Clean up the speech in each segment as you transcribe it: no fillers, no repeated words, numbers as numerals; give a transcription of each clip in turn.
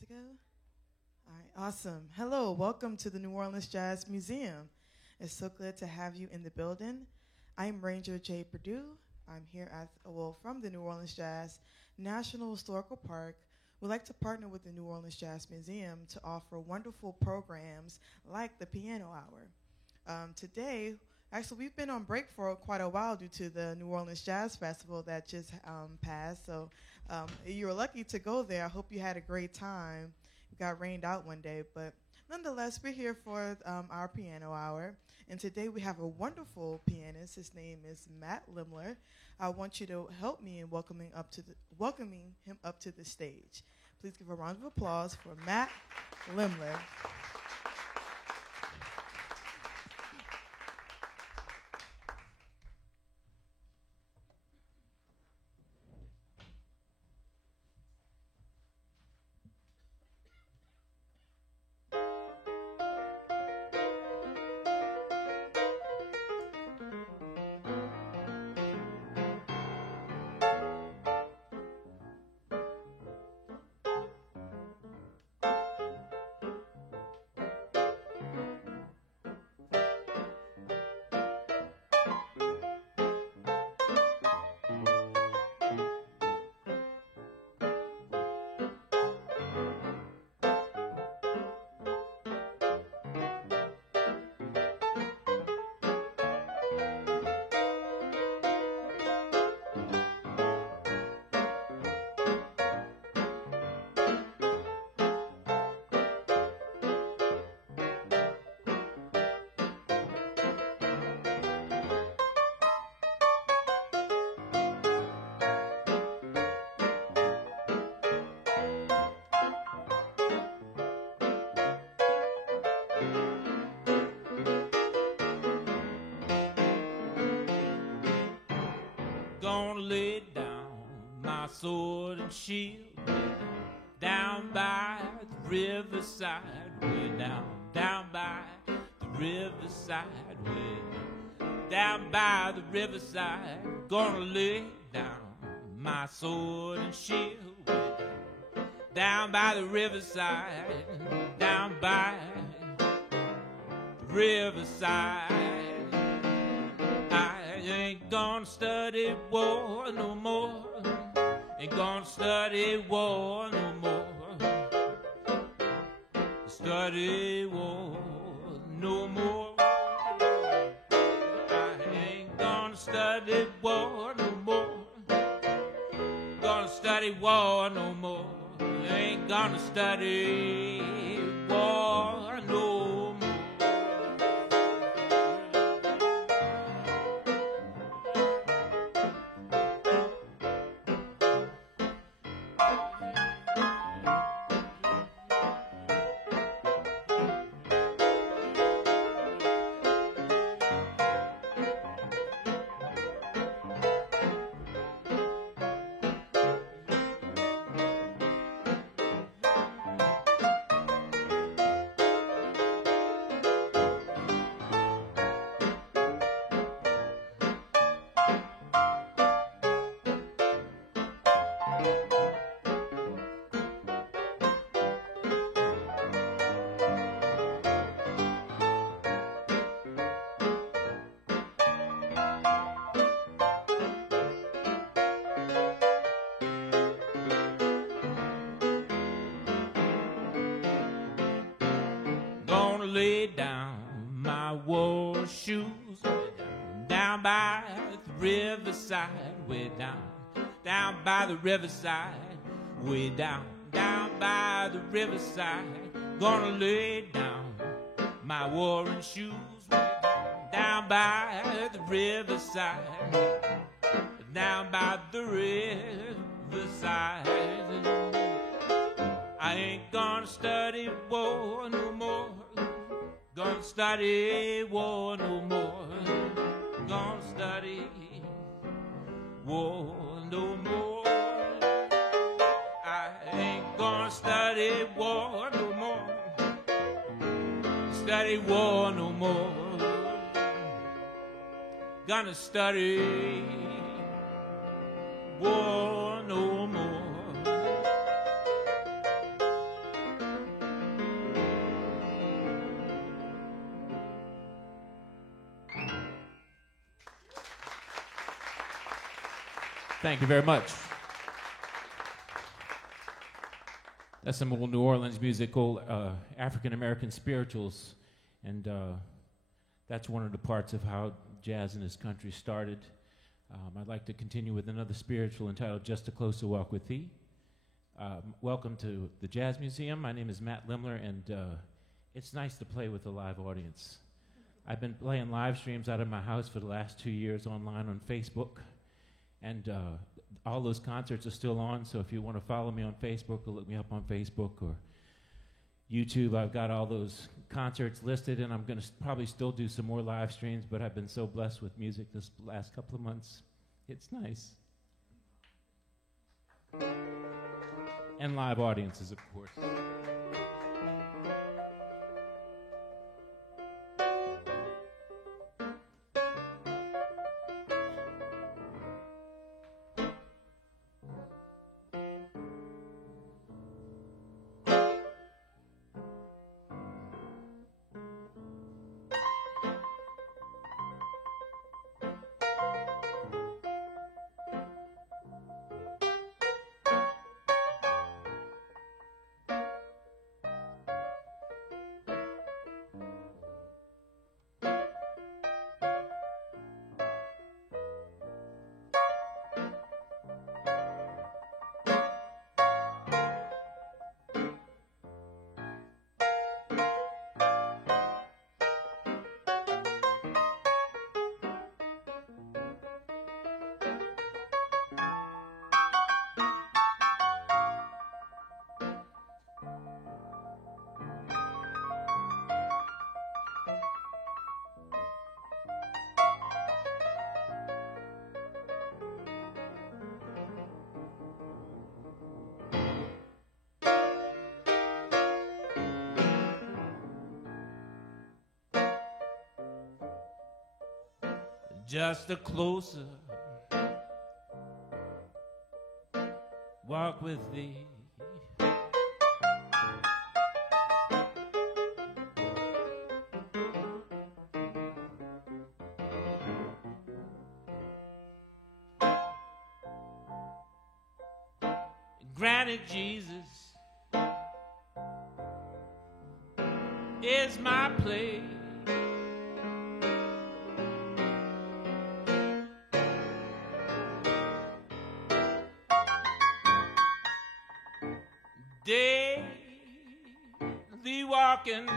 Good to go? All right, awesome. Hello, welcome to the New Orleans Jazz Museum. It's so good to have you in the building. I'm Ranger Jay Perdue. I'm here from the New Orleans Jazz National Historical Park. We'd like to partner with the New Orleans Jazz Museum to offer wonderful programs like the Piano Hour. Today, actually, we've been on break for quite a while due to the New Orleans Jazz Festival that just passed. So you were lucky to go there. I hope you had a great time. It got rained out one day, but nonetheless, we're here for our piano hour. And today we have a wonderful pianist. His name is Matt Limler. I want you to help me in welcoming him up to the stage. Please give a round of applause for Matt Limler. Gonna lay down my sword and shield down by the riverside, way down, down by the riverside, way down by the riverside. Gonna lay down my sword and shield way down by the riverside, down by the riverside. Ain't gonna study war no more. Ain't gonna study war no more. Study war no more. I ain't gonna study war no more. Gonna study war no more. Ain't gonna study war no more. Lay down my war shoes way down by the riverside, way down, down by the riverside, way down, down by the riverside. Gonna lay down my warring shoes way down by the riverside, down by the riverside. I ain't gonna study war no more. Gonna study war no more. Gonna study war no more. I ain't gonna study war no more. Study war no more. Gonna study war no more. Thank you very much. That's some old New Orleans musical, African American spirituals, and that's one of the parts of how jazz in this country started. I'd like to continue with another spiritual entitled Just a Closer Walk with Thee. Welcome to the Jazz Museum. My name is Matt Limler, and it's nice to play with a live audience. I've been playing live streams out of my house for the last 2 years online on Facebook, and all those concerts are still on, so if you want to follow me on Facebook or look me up on Facebook or YouTube, I've got all those concerts listed, and I'm going to probably still do some more live streams, but I've been so blessed with music this last couple of months. It's nice. And live audiences, of course. Just a closer walk with thee. Granted, Jesus is my place. Daily walking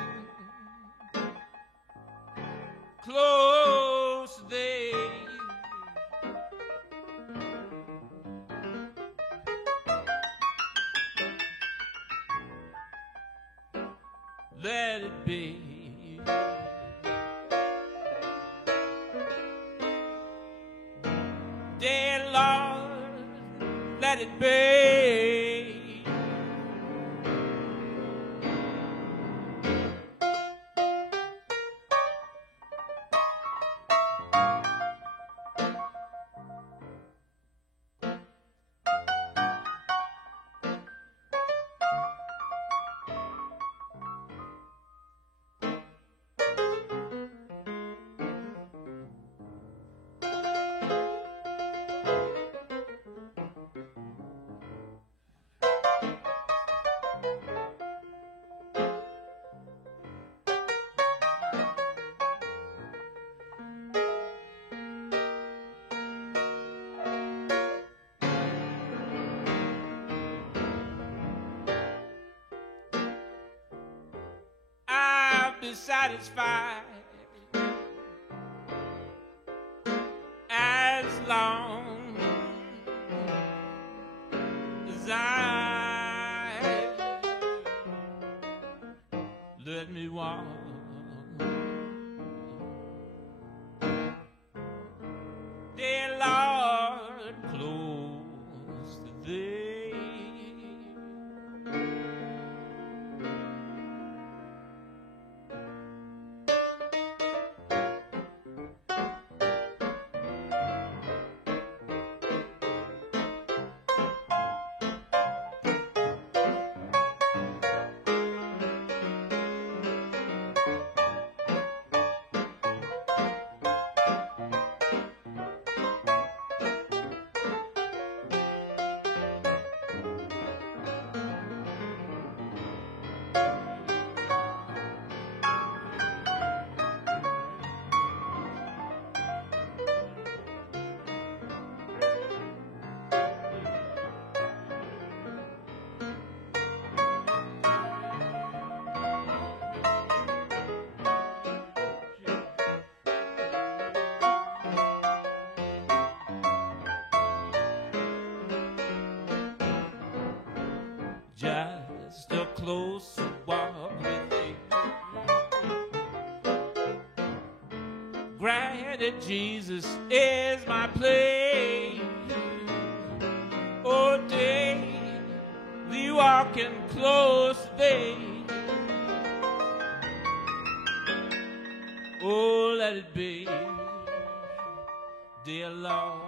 close to thee. Let it be. Dear Lord, let it be. Be satisfied as long as I let me walk. Dear Lord, close to thee. just a closer walk with thee. Granted, Jesus is my place. Oh, daily walking close to thee. Oh, let it be, dear Lord.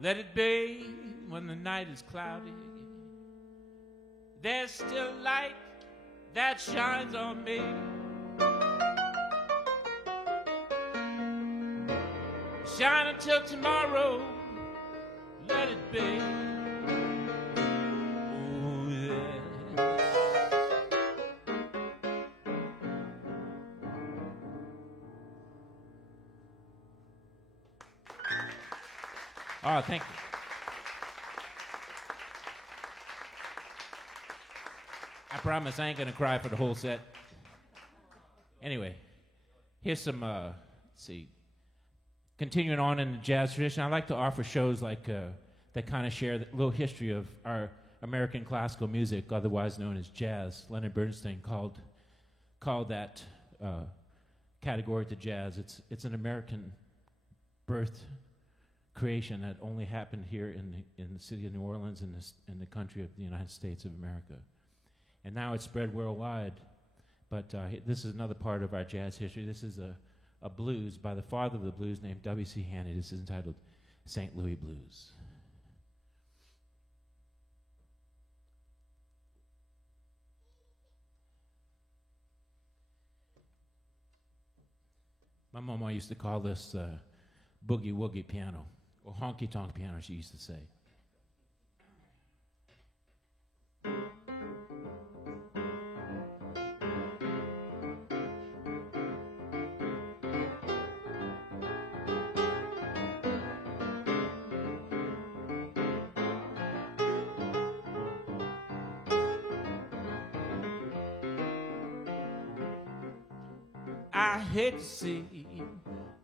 Let it be when the night is cloudy. There's still light that shines on me. Shine until tomorrow. Let it be. Oh, yes. Oh, thank you. I promise I ain't gonna cry for the whole set. Anyway, here's some, let's see, continuing on in the jazz tradition. I like to offer shows like that kind of share the little history of our American classical music, otherwise known as jazz. Leonard Bernstein called that category to jazz. It's an American birth creation that only happened here in the city of New Orleans and in the country of the United States of America. And now it's spread worldwide. But this is another part of our jazz history. This is a blues by the father of the blues named W.C. Handy. This is entitled St. Louis Blues. My mama used to call this boogie woogie piano, or honky tonk piano, she used to say. I hate to see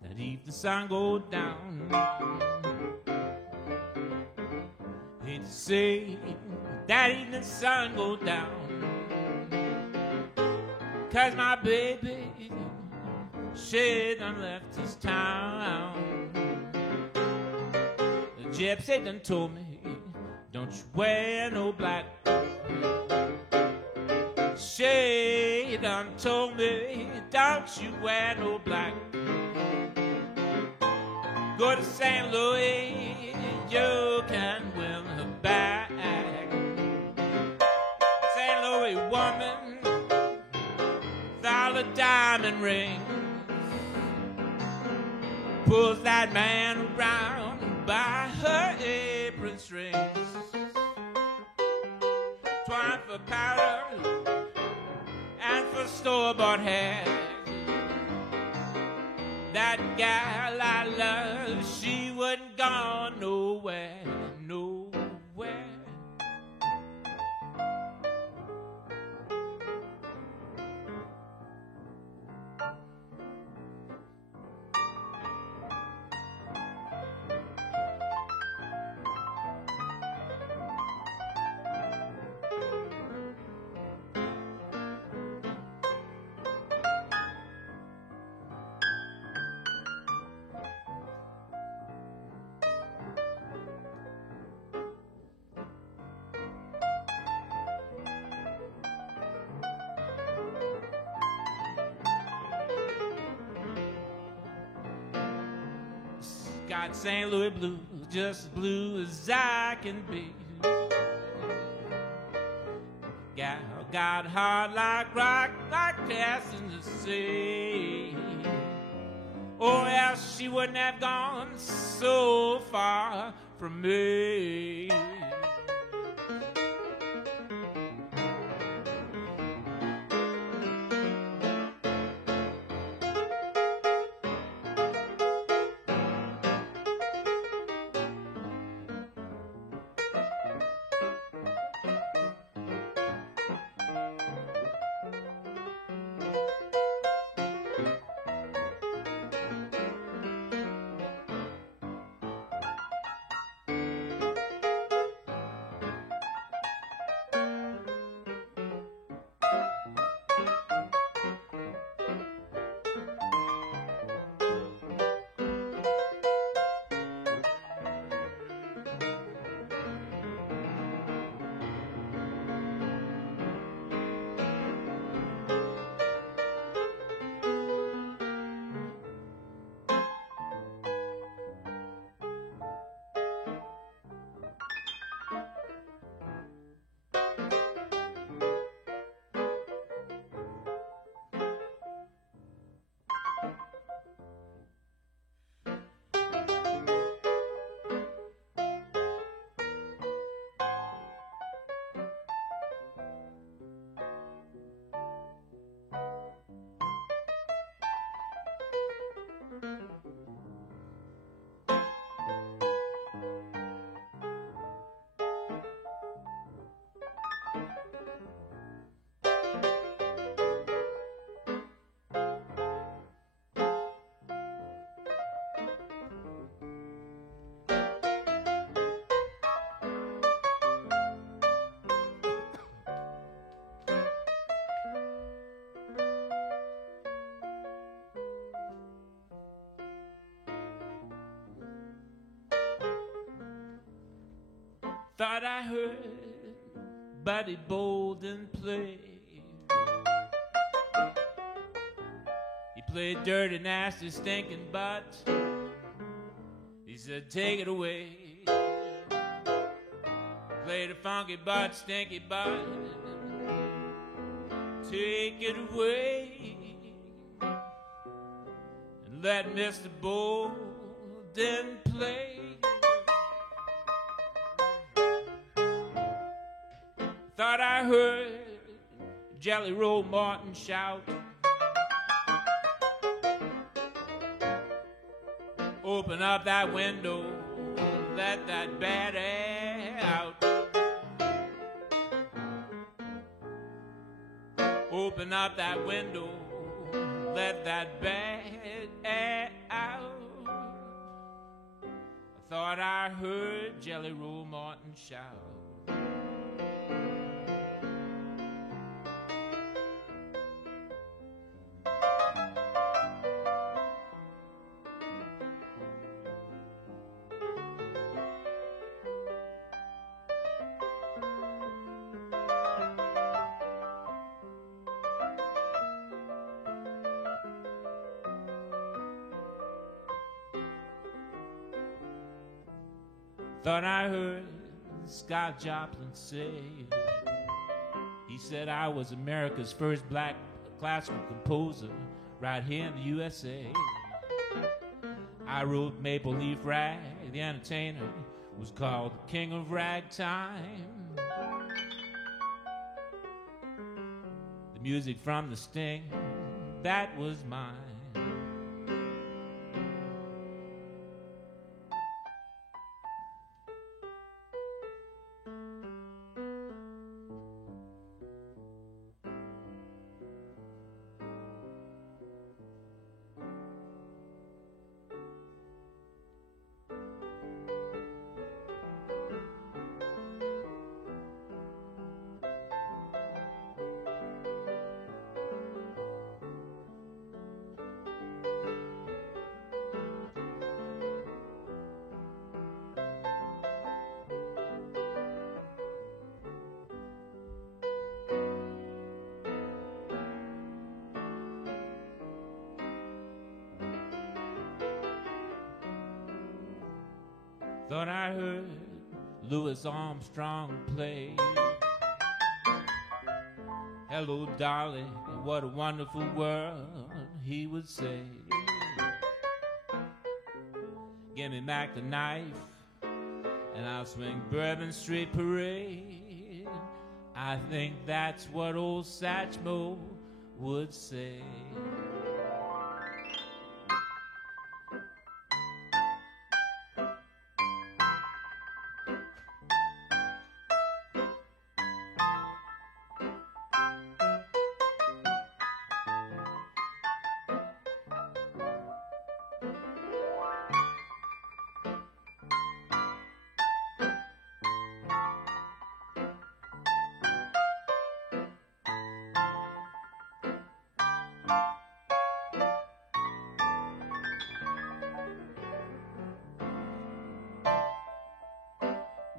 that evening sun go down. Hate to see that evening sun go down. 'Cause my baby, she done left this town. The gypsy done told me, don't you wear no black. She done told me, don't you wear no black. Go to St. Louis, you can win her back. St. Louis woman, without a diamond ring, pulls that man around by her apron strings. Twine for powder and for store-bought hair. That gal I love, she wouldn't go nowhere, nowhere. Got St. Louis blues, just as blue as I can be. Gal got hard like rock, like passing the sea. Or else she wouldn't have gone so far from me. Thought I heard Buddy Bolden play. He played dirty, nasty, stinking butt. He said, take it away. Played a funky butt, stinky butt. Take it away. And let Mr. Bolden play. Thought I heard Jelly Roll Morton shout. Open up that window, let that bad air out. Open up that window, let that bad air out. I thought I heard Jelly Roll Morton shout. Thought I heard Scott Joplin say. He said I was America's first black classical composer right here in the USA. I wrote Maple Leaf Rag, the entertainer was called the King of Ragtime. The music from the Sting, that was mine. Thought I heard Louis Armstrong play. Hello, darling, what a wonderful world, he would say. Give me back the knife, and I'll swing Bourbon Street Parade. I think that's what old Satchmo would say.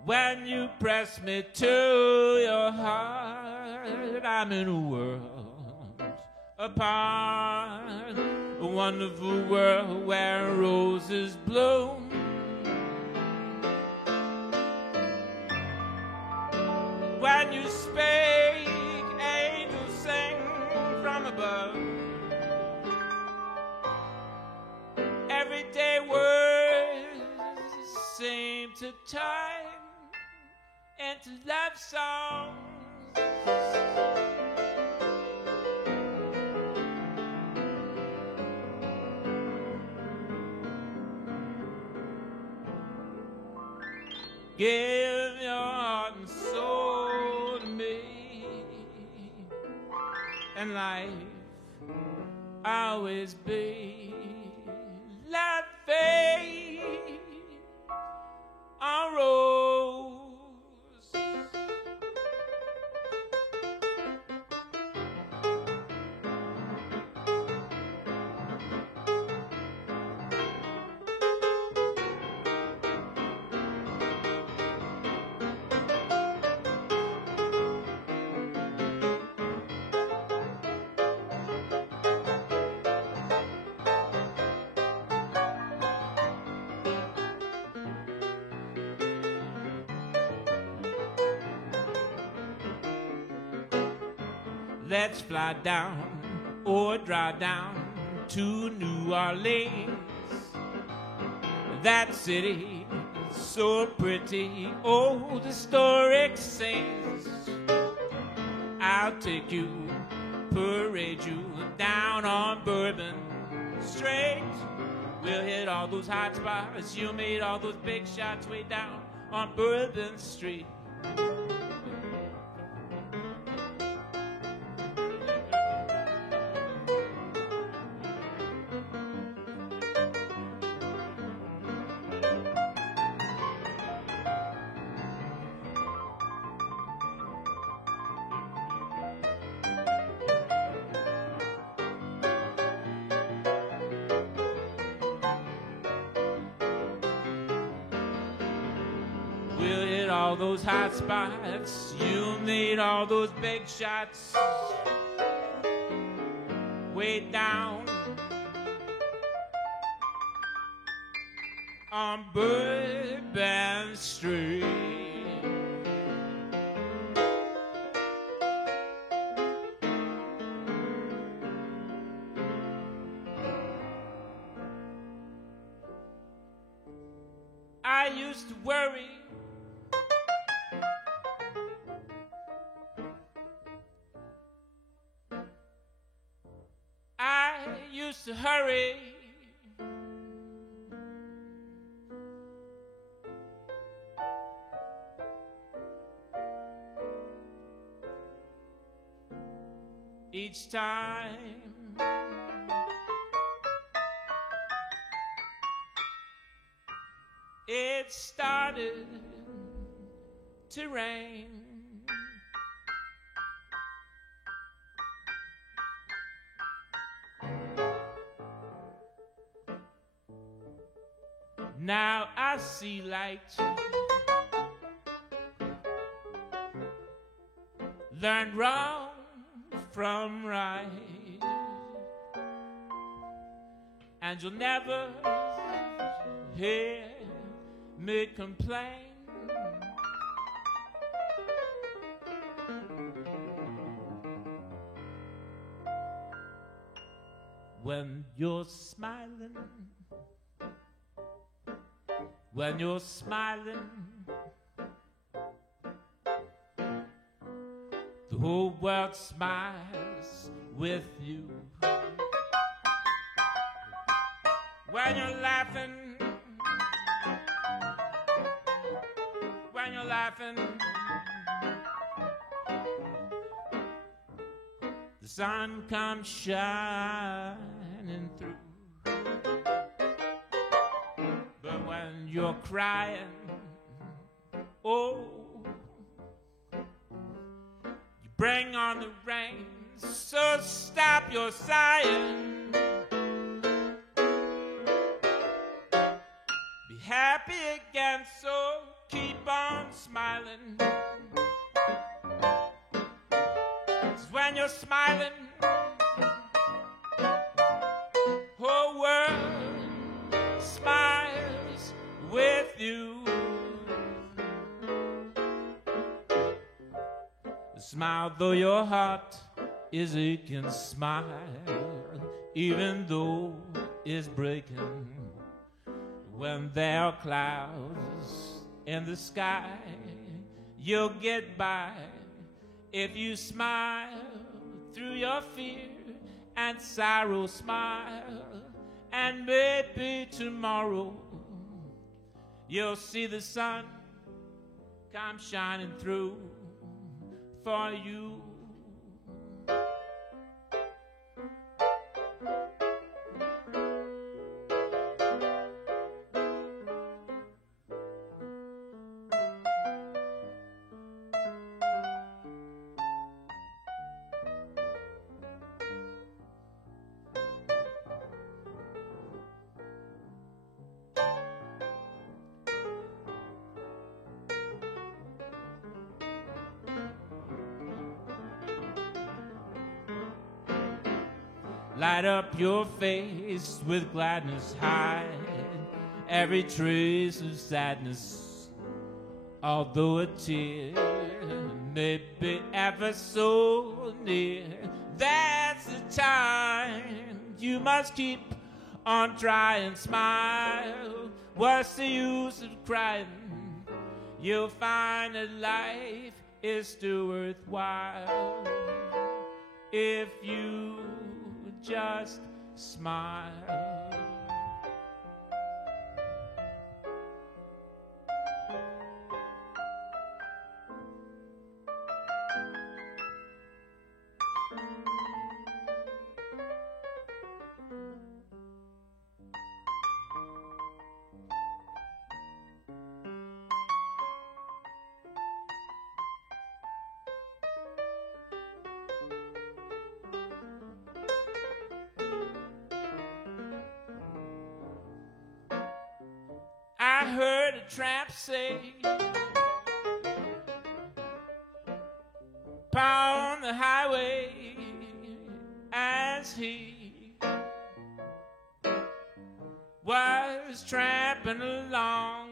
When you press me to your heart, I'm in a world apart, a wonderful world where roses bloom. When you speak, angels sing from above. Everyday words seem to time into love songs. Give your heart and soul to me, and life always be love, faith, on rose. Let's fly down or drive down to New Orleans. That city, so pretty, old historic scenes. I'll take you, parade you down on Bourbon Street. We'll hit all those hot spots. You made all those big shots way down on Bourbon Street. We'll hit all those hot spots. You made all those big shots way down on Bourbon Street. I used to worry to hurry. Each time it started to rain, now I see light. Learn wrong from right, and you'll never hear me complain. When you're smiling, when you're smiling, the whole world smiles with you. When you're laughing, when you're laughing, the sun comes shining through. But when you're crying, oh, you bring on the rain, so stop your sighing. Be happy again, so keep on smiling. 'Cause when you're smiling, whole world smiles with you. Smile though your heart is aching, smile even though it's breaking. When there are clouds in the sky, you'll get by if you smile through your fear and sorrow. Smile, and maybe tomorrow you'll see the sun come shining through for you. Light up your face with gladness, hide every trace of sadness. Although a tear maybe ever so near. That's the time you must keep on trying, smile. What's the use of crying? You'll find that life is still worthwhile if you just smile. I heard a tramp say, upon the highway as he was tramping along.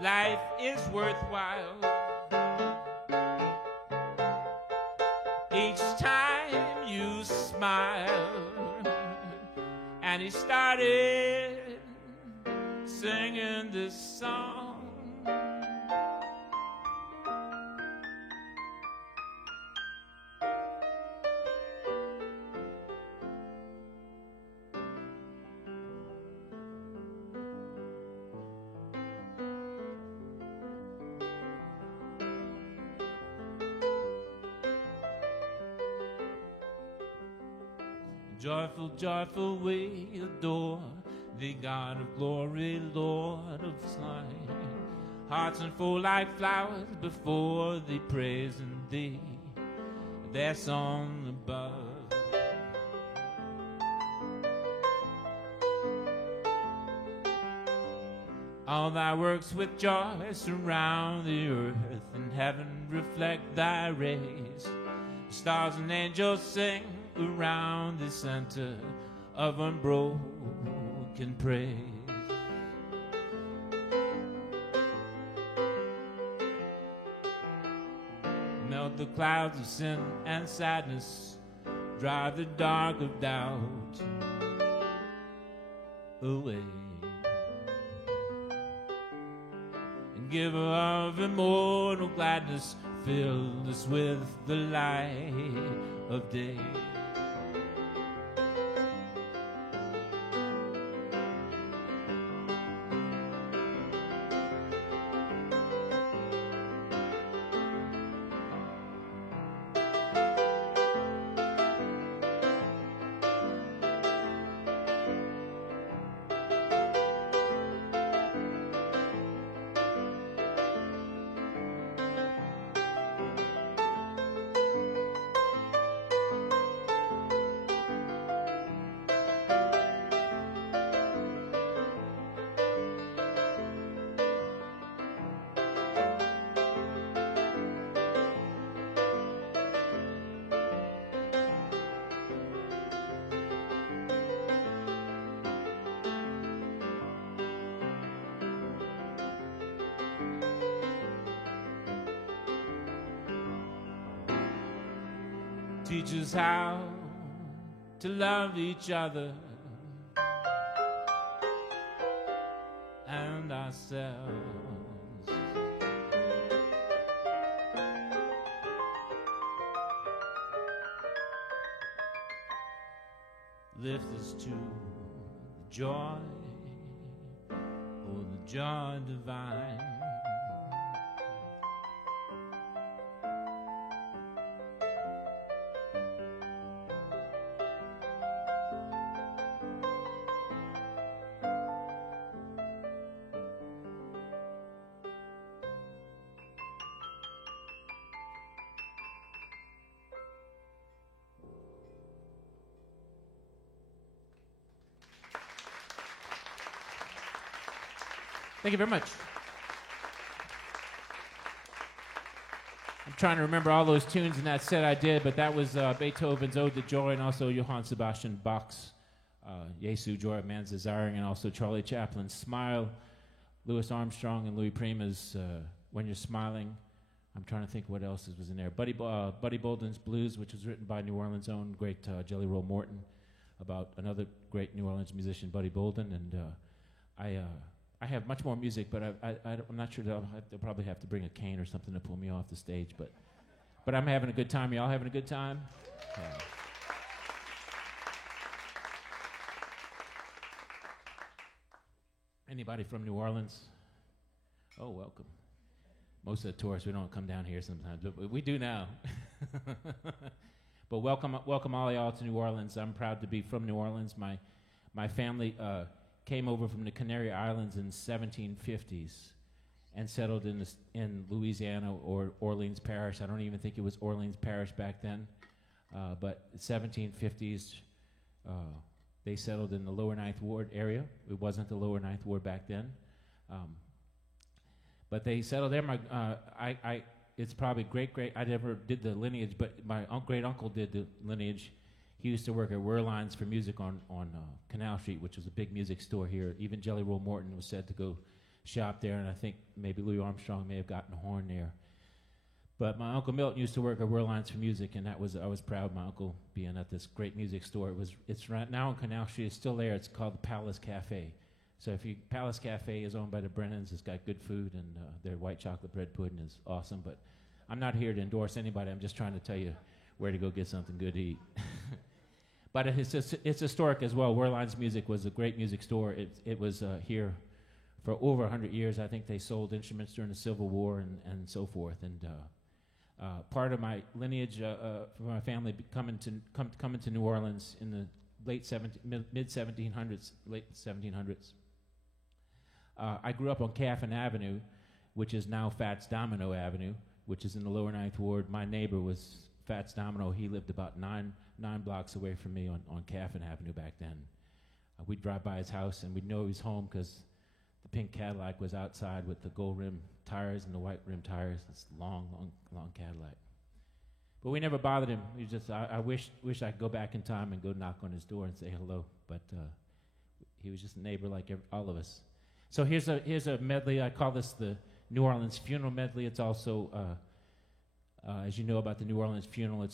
Life is worthwhile each time you smile. And he started singing this song. Joyful, joyful, we adore the God of glory, Lord of light. Hearts unfold like flowers before thee, praising thee, their song above. All thy works with joy surround the earth, and heaven reflect thy rays. Stars and angels sing around the center of unbroken praise. Melt the clouds of sin and sadness, drive the dark of doubt away, and give of immortal gladness, fill us with the light of day. Teach us how to love each other and ourselves. Lift us to the joy, oh, the joy divine. Thank you very much. I'm trying to remember all those tunes in that set I did, but that was Beethoven's Ode to Joy and also Johann Sebastian Bach's Jesu, Joy of Man's Desiring, and also Charlie Chaplin's Smile, Louis Armstrong and Louis Prima's When You're Smiling. I'm trying to think what else was in there. Buddy Bolden's Blues, which was written by New Orleans' own great Jelly Roll Morton, about another great New Orleans musician, Buddy Bolden. And I have much more music, but I'm not sure they'll probably have to bring a cane or something to pull me off the stage. But I'm having a good time. Y'all having a good time? Yeah. Anybody from New Orleans? Oh, welcome. Most of the tourists, we don't come down here sometimes, but we do now. But welcome all y'all to New Orleans. I'm proud to be from New Orleans. My family came over from the Canary Islands in 1750s and settled in Louisiana or Orleans Parish. I don't even think it was Orleans Parish back then, but 1750s. They settled in the Lower Ninth Ward area. It wasn't the Lower Ninth Ward back then. But they settled there. It's probably great. I never did the lineage, but my great uncle did the lineage. He used to work at Werlein's for music on Canal Street, which was a big music store here. Even Jelly Roll Morton was said to go shop there, and I think maybe Louis Armstrong may have gotten a horn there. But my Uncle Milton used to work at Werlein's for music, and I was proud of my uncle being at this great music store. It's right now on Canal Street. It's still there. It's called the Palace Cafe. So Palace Cafe is owned by the Brennans. It's got good food, and their white chocolate bread pudding is awesome. But I'm not here to endorse anybody. I'm just trying to tell you where to go get something good to eat. But it's historic as well. Werlein's Music was a great music store. It was here for over 100 years. I think they sold instruments during the Civil War and so forth. And part of my lineage for my family coming to New Orleans in the mid 1700s, late 1700s. I grew up on Caffin Avenue, which is now Fats Domino Avenue, which is in the Lower Ninth Ward. My neighbor was Fats Domino. He lived about nine blocks away from me on Caffin Avenue back then. We'd drive by his house, and we'd know he was home because the pink Cadillac was outside with the gold rim tires and the white rim tires. This long Cadillac. But we never bothered him. We just I wish I could go back in time and go knock on his door and say hello. But he was just a neighbor like all of us. So here's a medley. I call this the New Orleans Funeral Medley. It's also, as you know about the New Orleans funeral,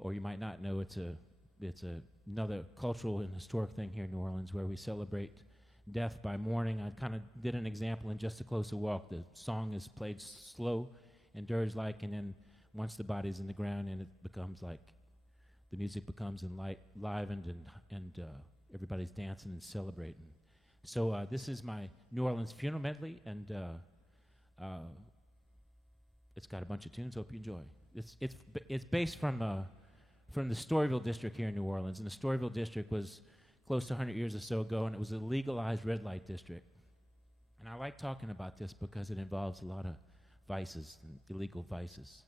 or you might not know, it's another cultural and historic thing here in New Orleans where we celebrate death by mourning. I kind of did an example in Just a Closer Walk. The song is played slow and dirge-like, and then once the body's in the ground, and it becomes like the music becomes enlivened and everybody's dancing and celebrating. So this is my New Orleans Funeral Medley, and it's got a bunch of tunes. Hope you enjoy. It's based from the Storyville district here in New Orleans, and the Storyville district was close to 100 years or so ago, and it was a legalized red light district. And I like talking about this because it involves a lot of vices and illegal vices,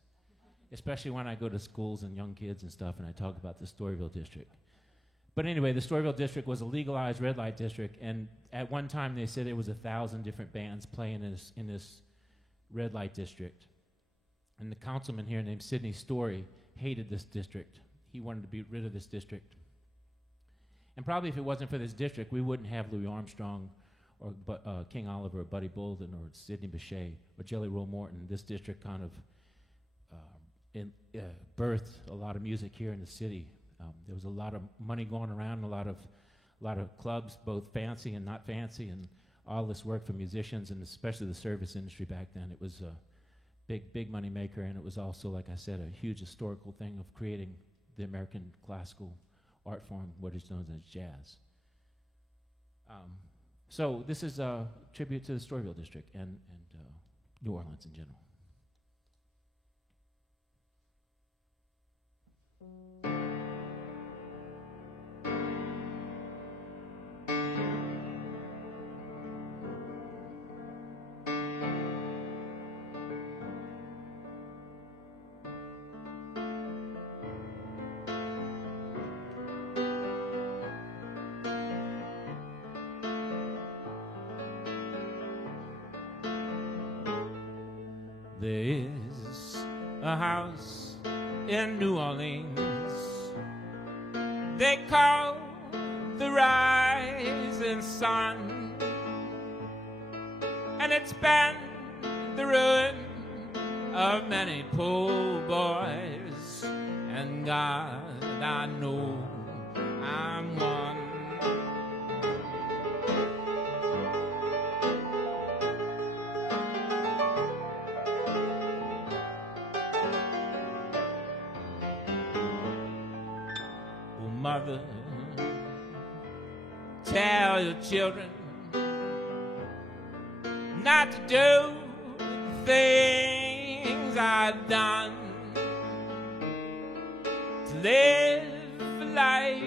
especially when I go to schools and young kids and stuff, and I talk about the Storyville district. But anyway, the Storyville district was a legalized red light district, and at one time they said there was 1,000 different bands playing in this red light district. And the councilman here named Sidney Story hated this district. He wanted to be rid of this district. And probably if it wasn't for this district, we wouldn't have Louis Armstrong or King Oliver or Buddy Bolden or Sidney Bechet or Jelly Roll Morton. This district kind of birthed a lot of music here in the city. There was a lot of money going around, a lot of clubs, both fancy and not fancy, and all this work for musicians, and especially the service industry back then. It was a big money maker, and it was also, like I said, a huge historical thing of creating the American classical art form, what is known as jazz. So this is a tribute to the Storyville district and New Orleans in general. There is a house in New Orleans they call the Rye sun, and it's been the ruin of many poor boys, and God, I know I'm one. Oh, mother, tell your children not to do things I've done, to live a life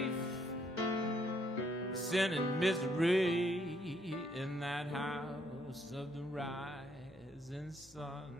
sin and misery in that house of the rising sun.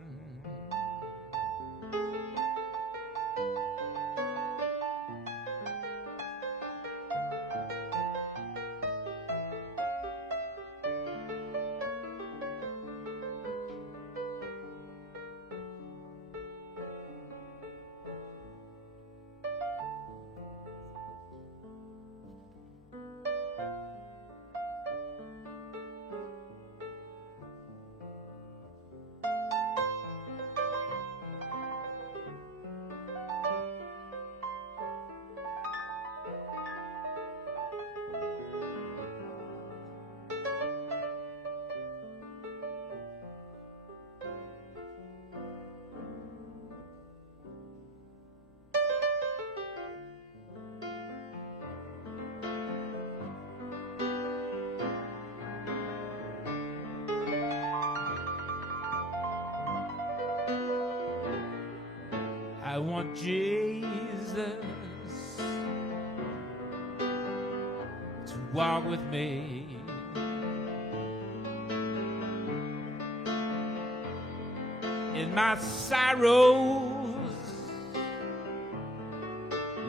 I want Jesus to walk with me, in my sorrows.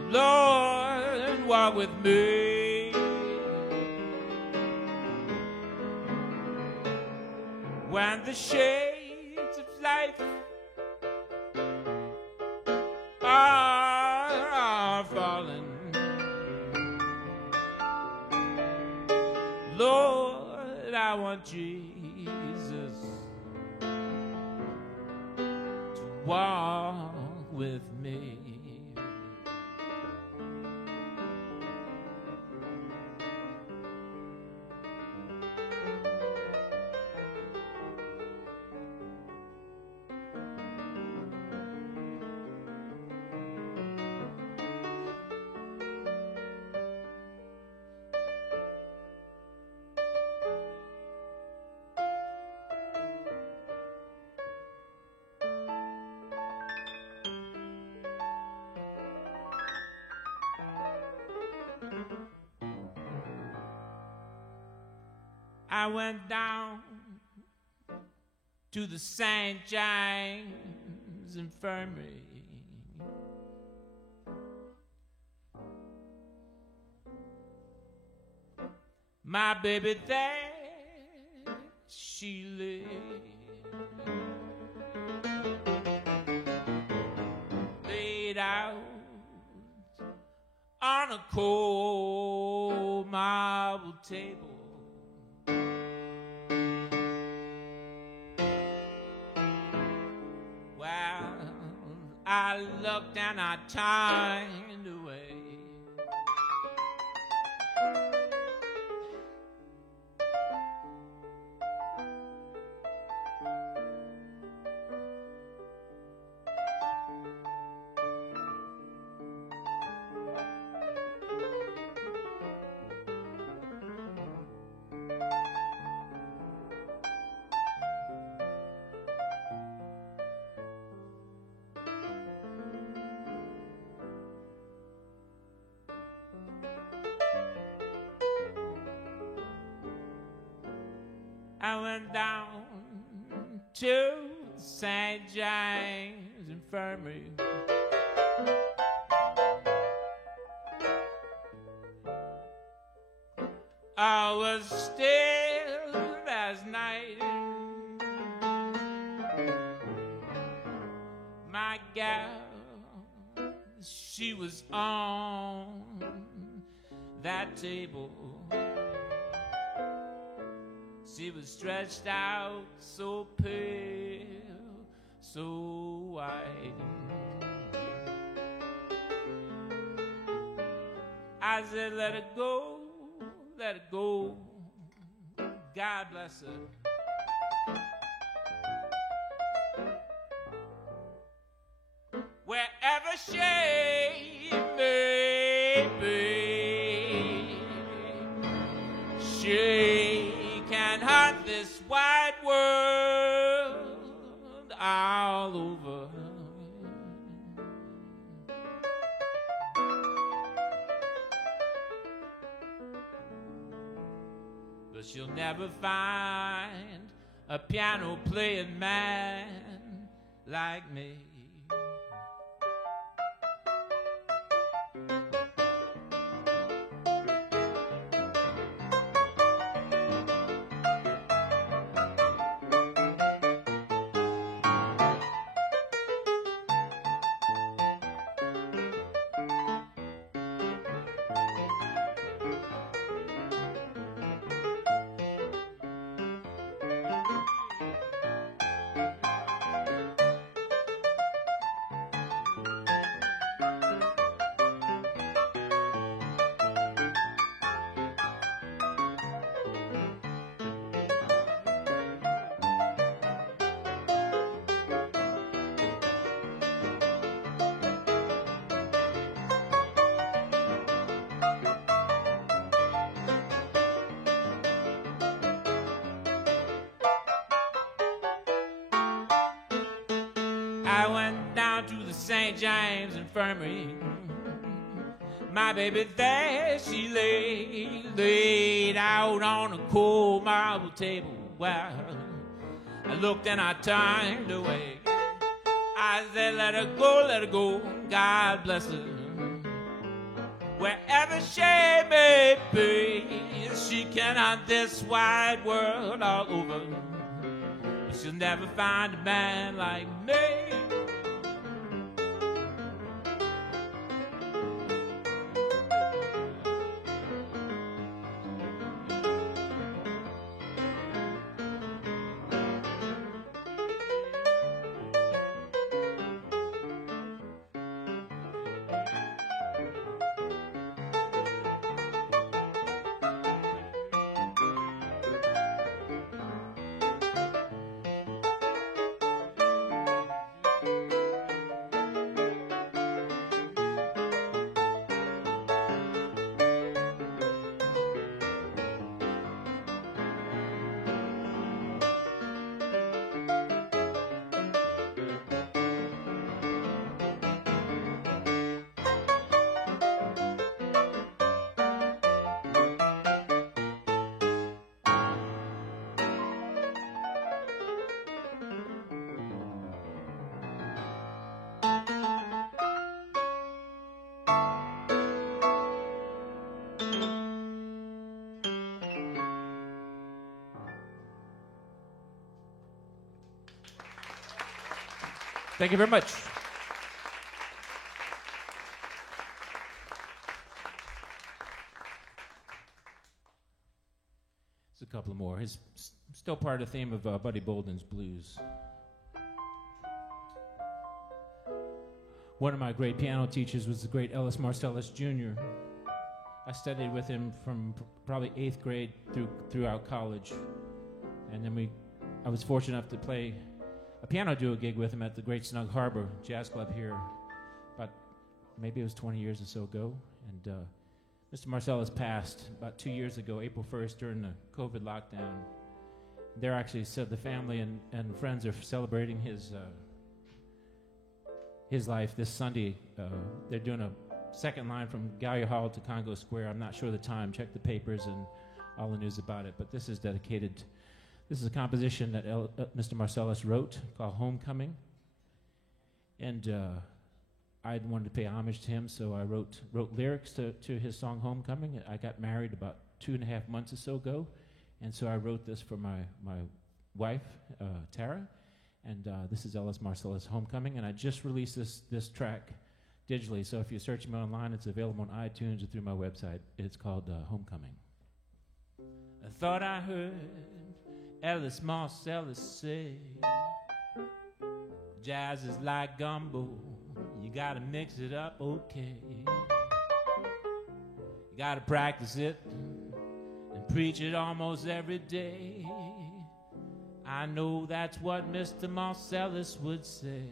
Lord, walk with me. When the shades of life are falling, Lord, I want Jesus to walk with me. I went down to the St. James Infirmary. My baby there, she lay, laid out on a cold marble table. I looked and I turned away. I went down to St. James Infirmary. I was still as night. My gal, she was on that table. She was stretched out, so pale, so white. I said, let it go, let it go. God bless her. Wherever she may be, she can hunt this wide world all over. But she'll never find a piano playing man like me. I went down to the St. James Infirmary. My baby there she laid out on a cold marble table. Well, I looked and I turned away. I said, let her go, God bless her. Wherever she may be, she can hunt this wide world all over. But she'll never find a man like me. Thank you very much. It's a couple more. It's still part of the theme of Buddy Bolden's blues. One of my great piano teachers was the great Ellis Marcellus Jr. I studied with him from probably 8th grade throughout college. And then I was fortunate enough to play a piano duo gig with him at the Great Snug Harbor Jazz Club here about, maybe it was 20 years or so ago. And Mr. Marcellus passed about 2 years ago, April 1st, during the COVID lockdown. They're actually said the family and friends are celebrating his life this Sunday. They're doing a second line from Gallia Hall to Congo Square. I'm not sure the time. Check the papers and all the news about it. But this is dedicated. This is a composition that Mr. Marcellus wrote called Homecoming. And I wanted to pay homage to him, so I wrote lyrics to his song Homecoming. I got married about 2.5 months or so ago, and so I wrote this for my wife, Tara. And this is Ellis Marcellus Homecoming, and I just released this track digitally, so if you search me online, it's available on iTunes or through my website. It's called Homecoming. I thought I heard Ellis Marcellus said, jazz is like gumbo, you gotta mix it up okay. You gotta practice it and preach it almost every day. I know that's what Mr. Marcellus would say.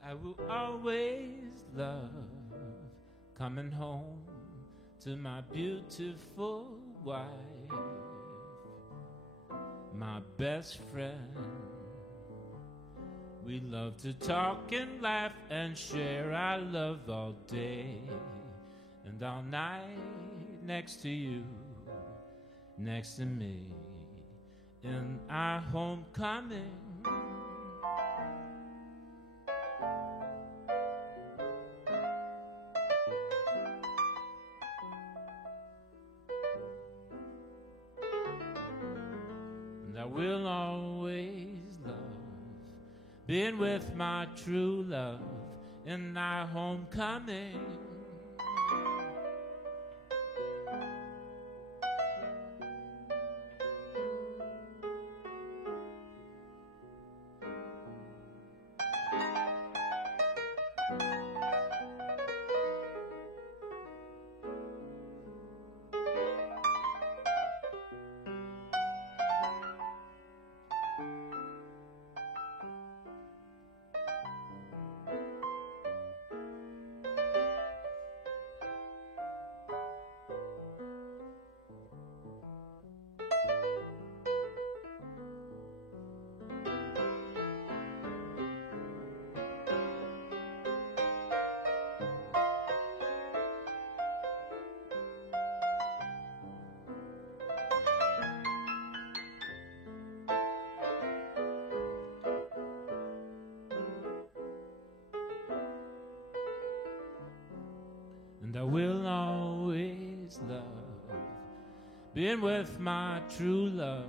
I will always love coming home to my beautiful wife, my best friend. We love to talk and laugh and share our love all day and all night next to you, next to me, in our homecoming. I will always love being with my true love in our homecoming. And I will always love being with my true love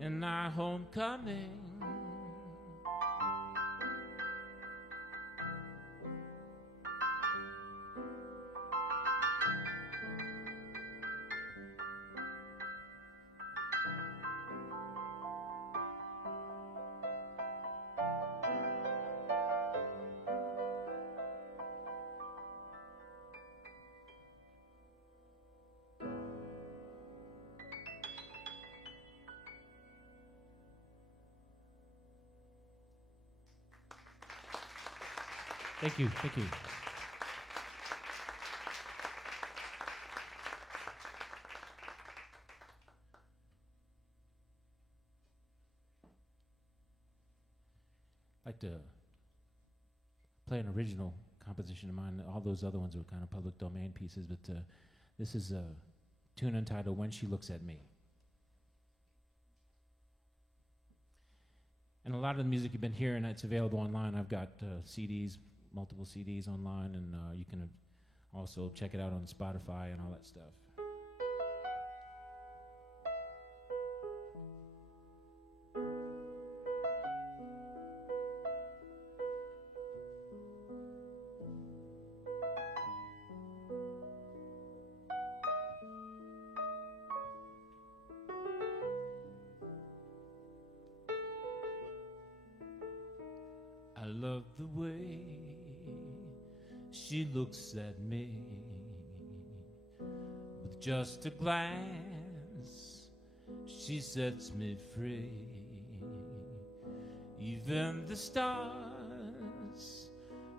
in our homecoming. Thank you, thank you. I'd like to play an original composition of mine. All those other ones were kind of public domain pieces, but this is a tune entitled When She Looks at Me. And a lot of the music you've been hearing, it's available online. I've got CDs, multiple CDs online, and you can also check it out on Spotify and all that stuff. I love the way she looks at me just a glance, she sets me free. Even the stars,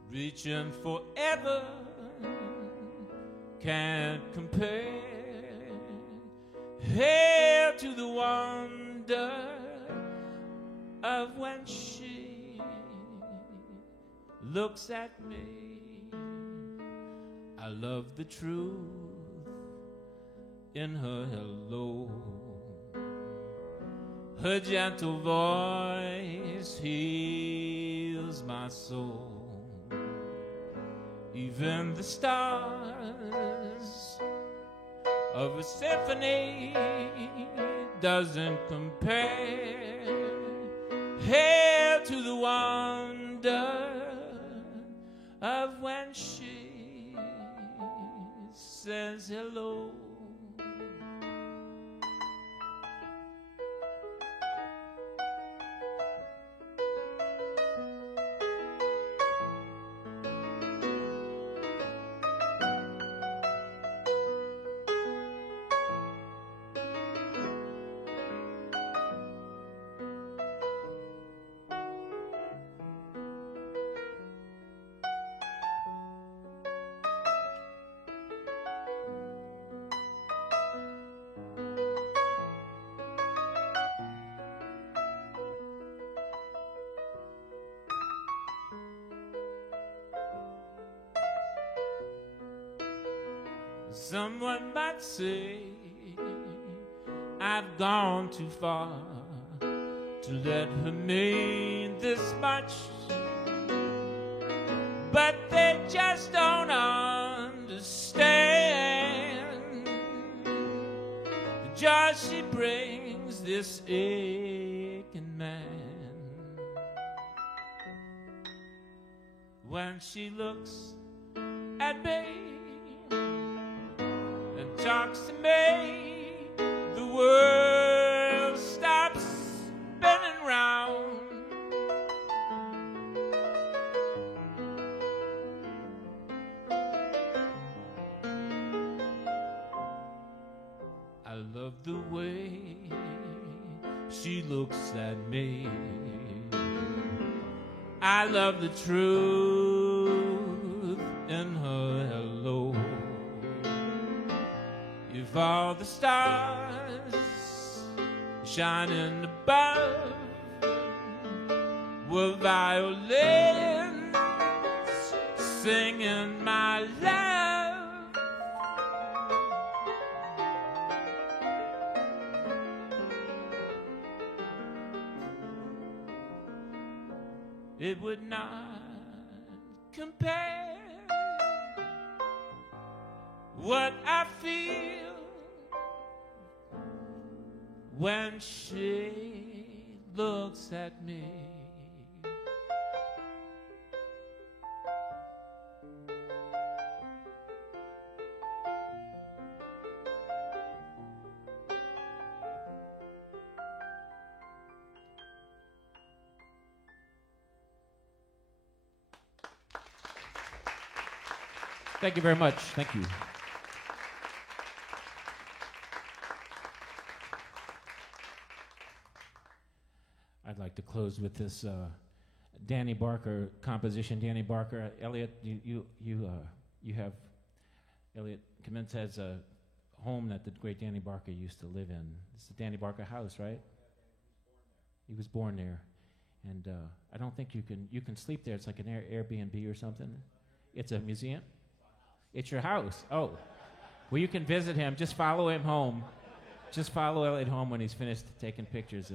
reaching forever, can't compare. Hail to the wonder of when she looks at me. I love the truth in her hello. Her gentle voice heals my soul. Even the stars of a symphony doesn't compare. Hail to the wonder of when she says hello. Someone might say I've gone too far to let her mean this much, but they just don't understand the joy she brings this aching man. When she looks at me and talks to me, the world stops spinning round. I love the way she looks at me. I love the truth in her hello. If all the stars shining above were violins singing my love, it would not compare. What I feel when she looks at me. Thank you very much. Thank you. I'd like to close with this Danny Barker composition. Danny Barker, Elliot, you have Elliot Cummins has a home that the great Danny Barker used to live in. It's the Danny Barker house, right? He was born there, and I don't think you can sleep there. It's like an Airbnb or something. It's a museum. It's your house. Oh, well, you can visit him. Just follow him home. Just follow Elliot home when he's finished taking pictures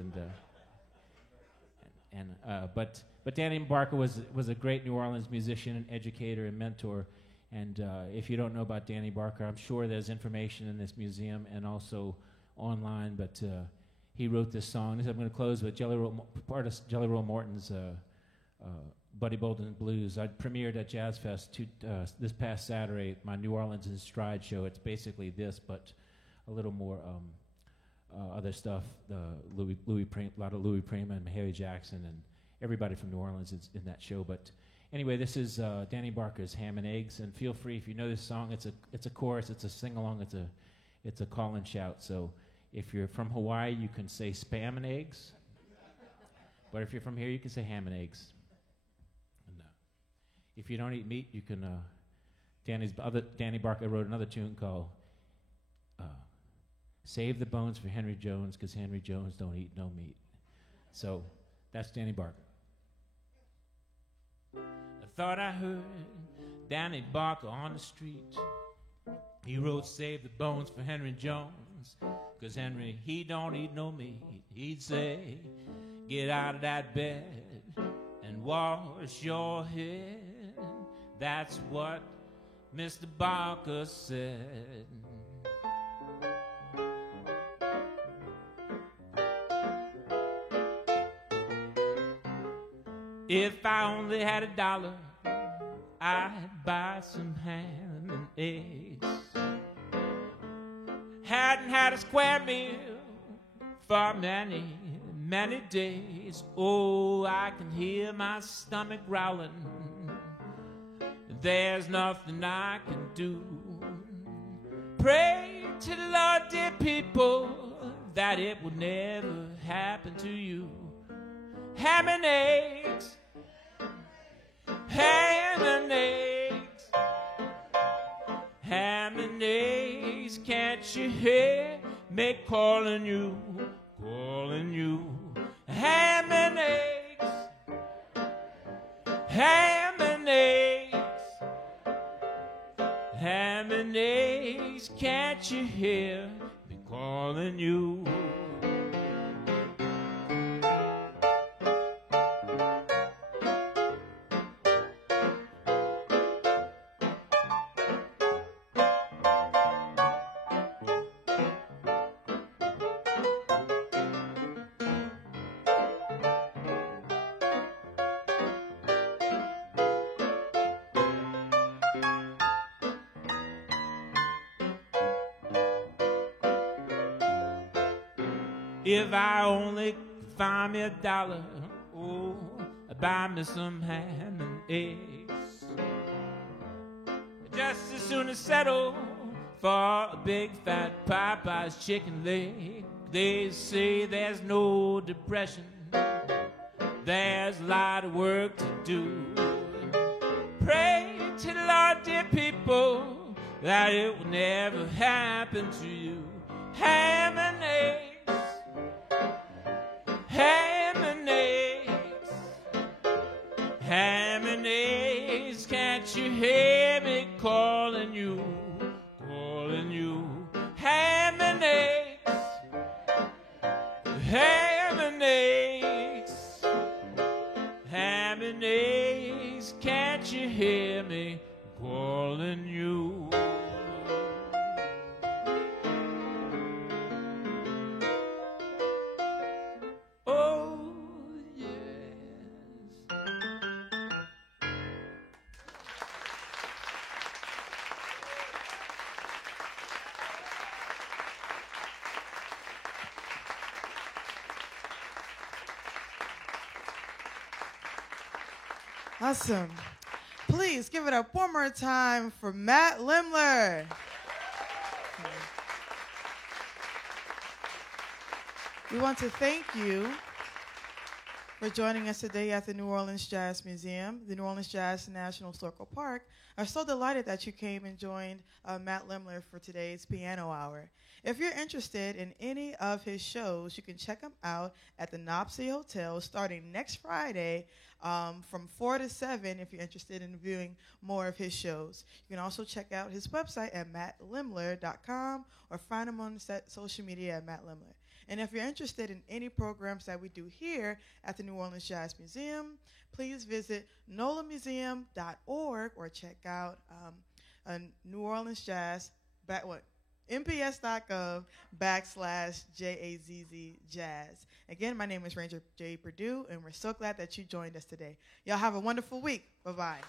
but Danny Barker was a great New Orleans musician and educator and mentor. And if you don't know about Danny Barker, I'm sure there's information in this museum and also online. But he wrote this song. I'm going to close with Jelly Roll Morton's Buddy Bolden Blues. I premiered at Jazz Fest this past Saturday, my New Orleans in Stride show. It's basically this, but a little more other stuff. A lot of Louis Prima and Mahalia Jackson and everybody from New Orleans is in that show. But anyway, this is Danny Barker's Ham and Eggs. And feel free, if you know this song, it's a chorus, it's a sing along, It's a call and shout. So if you're from Hawaii, you can say spam and eggs. But if you're from here, you can say ham and eggs. And, if you don't eat meat, you can. Danny Barker wrote another tune called "Save the Bones for Henry Jones," because Henry Jones don't eat no meat. So that's Danny Barker. I thought I heard Danny Barker on the street. He wrote "Save the Bones for Henry Jones," because Henry, he don't eat no meat. He'd say, "Get out of that bed and wash your head." That's what Mr. Barker said. If I only had $1, I'd buy some ham and eggs. Hadn't had a square meal for many, many days. Oh, I can hear my stomach growling. There's nothing I can do. Pray to the Lord, dear people, that it will never happen to you. Ham and eggs, ham and eggs, ham and eggs. Can't you hear me calling you, calling you? Ham and eggs, ham and eggs, ham and eggs. Can't you hear me calling you? If I only could find me $1, oh, I'd buy me some ham and eggs. Just as soon as settle for a big fat Popeye's chicken leg. They say there's no depression, there's a lot of work to do. Pray to the Lord, dear people, that it will never happen to you. Ham and eggs, ham and eggs, ham and eggs. Can't you hear me calling you, calling you? Ham and eggs, ham and eggs, ham and eggs. Can't you hear me calling you? Awesome. Please give it up one more time for Matt Limler. We want to thank you for joining us today at the New Orleans Jazz Museum. The New Orleans Jazz National Historical Park are so delighted that you came and joined Matt Limler for today's piano hour. If you're interested in any of his shows, you can check him out at the Nopsey Hotel starting next Friday from 4 to 7 if you're interested in viewing more of his shows. You can also check out his website at mattlimler.com or find him on social media at Matt Limler. And if you're interested in any programs that we do here at the New Orleans Jazz Museum, please visit nolamuseum.org or check out New Orleans Jazz, mps.gov/JAZZ Jazz. Again, my name is Ranger J. Purdue, and we're so glad that you joined us today. Y'all have a wonderful week. Bye-bye.